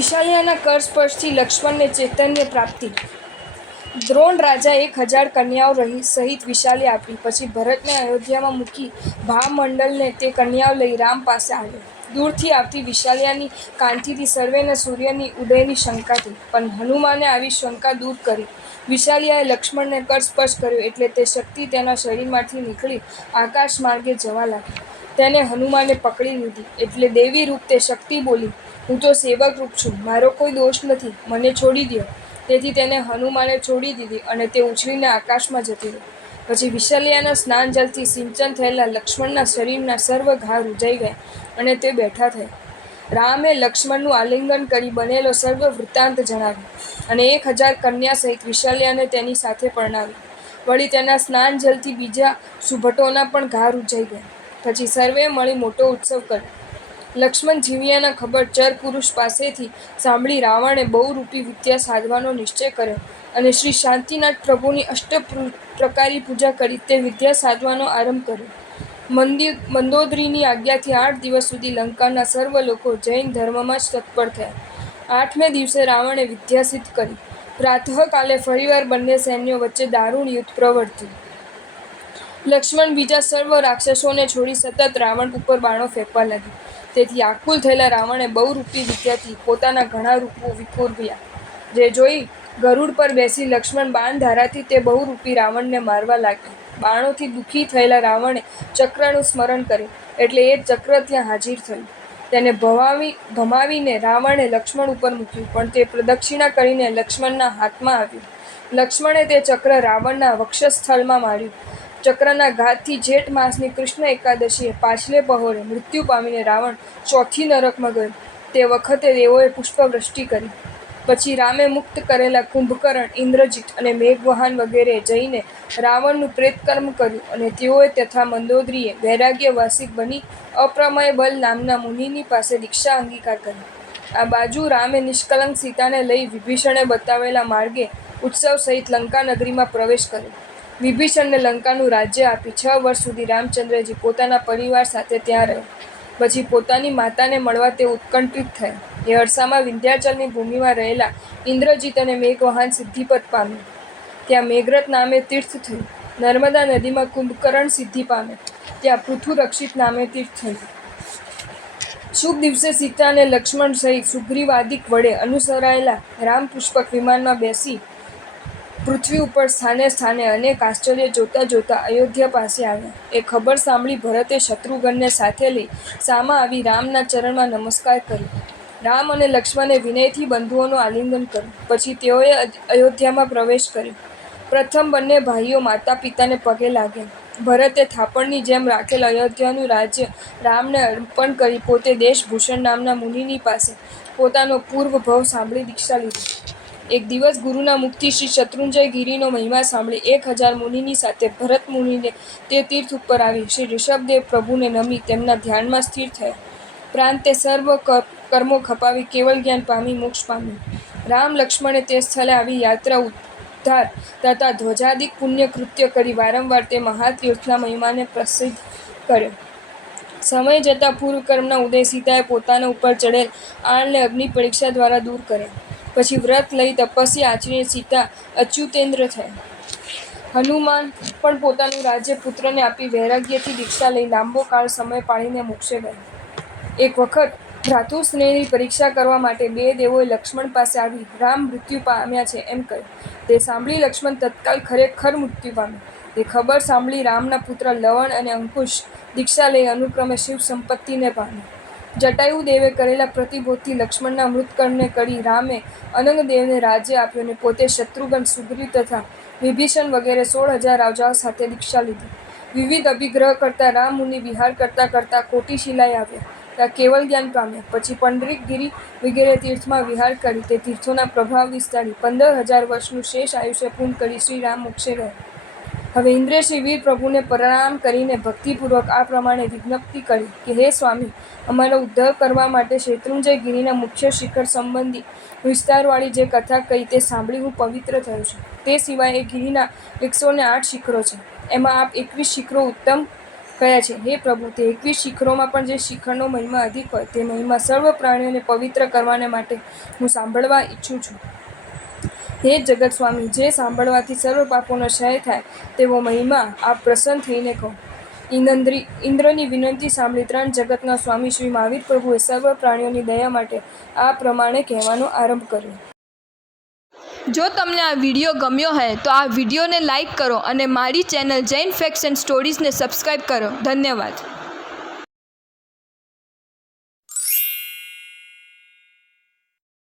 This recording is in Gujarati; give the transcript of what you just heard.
વિશાલ્યાના કર સ્પર્શથી લક્ષ્મણને ચૈતન્ય પ્રાપ્તિ. દ્રોણ રાજા 1000 કન્યાઓ સહિત વિશાલ્ય આપી. પછી ભરતને અયોધ્યામાં મૂકી ભામંડલને તે કન્યાઓ લઈ રામ પાસે આવ્યો. દૂરથી આવતી વિશાલ્યાની કાંતિથી સર્વેને સૂર્યની ઉદયની શંકા થઈ, પણ હનુમાને આવી શંકા દૂર કરી. વિશાલ્યાએ લક્ષ્મણને કર સ્પર્શ કર્યો એટલે તે શક્તિ તેના શરીરમાંથી નીકળી આકાશ માર્ગે જવા લાગી. તેને હનુમાને પકડી લીધી એટલે દેવી રૂપ તે શક્તિ બોલી, હું તો સેવક રૂપ છું, મારો કોઈ દોષ નથી, મને છોડી દો. તેથી તેને હનુમાને છોડી દીધી અને તે ઉછળીને આકાશમાં જતી રહી. પછી વિશાલ્યાના સ્નાન જલથી સિંચન થયેલા લક્ષ્મણના શરીરના સર્વ ઘા રૂજાઈ ગયા અને તે બેઠા થયા. રામે લક્ષ્મણનું આલિંગન કરી બનેલો સર્વ વૃત્તાંત જણાવ્યો અને 1000 કન્યા સહિત વિશાલ્યાને તેની સાથે પરણાવી. વળી તેના સ્નાન જલથી બીજા સુભટોના પણ ઘા રૂજાઈ ગયા. પછી સર્વે મળી મોટો ઉત્સવ કર્યો. લક્ષ્મણ જીવ્યાના ખબર ચર પુરુષ પાસેથી સાંભળી રાવણે બહુરૂપી વિદ્યા સાધવાનો નિશ્ચય કર્યો અને શ્રી શાંતિનાથ પ્રભુની પ્રકારી પૂજા કરી તે વિદ્યા સાધવાનો આરંભ કર્યો. મંદોદરીની આજ્ઞાથી 8 દિવસ સુધી લંકાના સર્વ લોકો જૈન ધર્મમાં જ તત્પર થયા. 8મે દિવસે રાવણે વિદ્યા સિદ્ધ કરી. પ્રાતઃકાલે ફરીવાર બંને સૈન્યો વચ્ચે દારૂણ યુદ્ધ પ્રવર્ત્યું. લક્ષ્મણ બીજા સર્વ રાક્ષસોને છોડી સતત રાવણ ઉપર બાણો ફેંકવા લાગ્યો. તેથી આકુલ થયેલા રાવણે બહુરૂપી વિદ્યાથી પોતાના ઘણા રૂપો વિખૂર્યા. જે જોઈ ગરુડ પર બેસી લક્ષ્મણ બાણ ધારાથી તે બહુરૂપી રાવણને મારવા લાગ્યા. બાણોથી દુઃખી થયેલા રાવણે ચક્રનું સ્મરણ કર્યું એટલે એ ચક્ર ત્યાં હાજર થયું. તેને ભમાવીને રાવણે લક્ષ્મણ ઉપર મૂક્યું, પણ તે પ્રદક્ષિણા કરીને લક્ષ્મણના હાથમાં આવ્યું. લક્ષ્મણે તે ચક્ર રાવણના વક્ષસ્થળમાં માર્યું. ચક્રના ઘાતથી જેઠ માસની કૃષ્ણ એકાદશીએ પાછલે પહોરે મૃત્યુ પામીને રાવણ ચોથી નરકમાં ગયો. તે વખતે દેવોએ પુષ્પવૃષ્ટિ કરી. પછી રામે મુક્ત કરેલા કુંભકર્ણ, ઇન્દ્રજીત અને મેઘવહાન વગેરે જઈને રાવણનું પ્રેતકર્મ કર્યું અને તેઓએ તથા મંદોદરીએ વૈરાગ્યવાસિક બની અપ્રમેય બલ નામના મુનિની પાસે દીક્ષા અંગીકાર કરી. આ બાજુ રામે નિષ્કલંક સીતાને લઈ વિભીષણે બતાવેલા માર્ગે ઉત્સવ સહિત લંકા નગરીમાં પ્રવેશ કર્યો. વિભીષણને લંકાનું રાજ્ય આપી 6 વર્ષ સુધી રામચંદ્રજી પોતાના પરિવાર સાથે ત્યાં રહ્યા. પછી પોતાની માતાને મળવા તે ઉત્કંઠિત થયા. એ અરસામાં વિંધ્યાચલની ભૂમિમાં રહેલા ઇન્દ્રજીત અને મેઘવહાન સિદ્ધિપદ પામ્યા. ત્યાં મેઘરથ નામે તીર્થ થયું. નર્મદા નદીમાં કુંભકર્ણ સિદ્ધિ પામે. ત્યાં પૃથુરક્ષિત નામે તીર્થ થયું. શુભ દિવસે સીતા અને લક્ષ્મણ સહિત સુગ્રીવાદિક વડે અનુસરાયેલા રામ પુષ્પક વિમાનમાં બેસી પૃથ્વી ઉપર સ્થાને સ્થાને અનેક આશ્ચર્ય જોતા જોતા અયોધ્યા પાસે આવ્યા. એ ખબર સાંભળી ભરતે શત્રુઘ્નને સાથે લઈ સામા આવી રામના ચરણમાં નમસ્કાર કર્યો. રામ અને લક્ષ્મણે વિનયથી બંધુઓનું આલિંગન કર્યું. પછી તેઓએ અયોધ્યામાં પ્રવેશ કર્યો. પ્રથમ બંને ભાઈઓ માતા પિતાને પગે લાગ્યા. ભરતે થાપણની જેમ રાખેલ અયોધ્યાનું રાજ્ય રામને અર્પણ કરી પોતે દેશભૂષણ નામના મુનિની પાસે પોતાનો પૂર્વ ભવ સાંભળી દીક્ષા લીધી. એક દિવસ ગુરુના મુખથી શ્રી શત્રુંજય ગિરિનો મહિમા સાંભળી 1000 મુનિની સાથે ભરત મુનિને તે તીર્થ ઉપર આવી શ્રી ઋષભદેવ પ્રભુને નમી તેમના ધ્યાનમાં સ્થિર થયા. પ્રાંત તે સર્વ કર્મો ખપાવી કેવલ જ્ઞાન પામી મોક્ષ પામ્યું. રામ લક્ષ્મણે તે સ્થળે આવી યાત્રા ઉદ્ધાર તથા ધ્વજાદિક પુણ્ય કૃત્ય કરી વારંવાર તે મહાતીર્થના મહિમાને પ્રસિદ્ધ કર્યો. સમય જતાં પૂર્વકર્મના ઉદય સીતાએ પોતાના ઉપર ચડેલ આણને અગ્નિ પરીક્ષા દ્વારા દૂર કર્યા. પછી વ્રત લઈ તપસ્યા આચરીને સીતા અચ્યુતેન્દ્ર થયા. હનુમાન પણ પોતાનું રાજ્ય પુત્રને આપી વૈરાગ્યથી દીક્ષા લઈ લાંબો કાળ સમય પાળીને મોક્ષે ગયા. એક વખત ભ્રાતૃસ્નેહની પરીક્ષા કરવા માટે 2 દેવોએ લક્ષ્મણ પાસે આવી રામ મૃત્યુ પામ્યા છે એમ કહ્યું. તે સાંભળી લક્ષ્મણ તત્કાલ ખરેખર મૃત્યુ પામ્યા. તે ખબર સાંભળી રામના પુત્ર લવણ અને અંકુશ દીક્ષા લઈ અનુક્રમે શિવ સંપત્તિને પામ્યા. જટાયુ દેવે કરેલા પ્રતિબોધથી લક્ષ્મણના મૃતકર્ણને કરી રામે અનંગદેવને રાજ્ય આપ્યું અને પોતે શત્રુઘ્ન, સુગ્રીવ તથા વિભીષણ વગેરે 16000 રાજાઓ સાથે દીક્ષા લીધી. વિવિધ અભિગ્રહ કરતા રામ મુનિ વિહાર કરતા કરતા કોટિશિલાએ આવ્યા. ત્યાં કેવલ જ્ઞાન પામ્યા. પછી પંડરીકગિરી વગેરે તીર્થમાં વિહાર કરી તે તીર્થોના પ્રભાવ વિસ્તારી 15000 વર્ષનું શેષ આયુષ્ય પૂર્ણ કરી શ્રી રામ મોક્ષે ગયા. હવે ઇન્દ્રે શ્રી વીર પ્રભુને પ્રણામ કરીને ભક્તિપૂર્વક આ પ્રમાણે વિજ્ઞપ્તિ કરી કે હે સ્વામી, અમારો ઉદ્ધાર કરવા માટે શેત્રુંજય ગિરિના મુખ્ય શિખર સંબંધી વિસ્તારવાળી જે કથા કહી તે સાંભળી હું પવિત્ર થયો છું. તે સિવાય એ ગિરિના 108 શિખરો છે. એમાં આપ 21 શિખરો ઉત્તમ કયા છે. હે પ્રભુ, તે 21 શિખરોમાં પણ જે શિખરનો મહિમા અધિક હોય તે મહિમા સર્વ પ્રાણીઓને પવિત્ર કરવાને માટે હું સાંભળવા ઈચ્છું છું. હે જગત સ્વામી, જે સાંભળવાથી સર્વ પાપોનો ક્ષય થાય તેવો મહિમા આપ પ્રસન્ન થઈને કહો. ઇન્દ્રની વિનંતી સાંભળી 3 જગતના સ્વામી શ્રી મહાવીર પ્રભુએ સર્વ પ્રાણીઓની દયા માટે આ પ્રમાણે કહેવાનો આરંભ કર્યો. જો તમને આ વિડીયો ગમ્યો હોય તો આ વિડીયોને લાઈક કરો અને મારી ચેનલ જૈન ફેક્ટ્સ એન્ડ સ્ટોરીઝને સબસ્ક્રાઈબ કરો. ધન્યવાદ.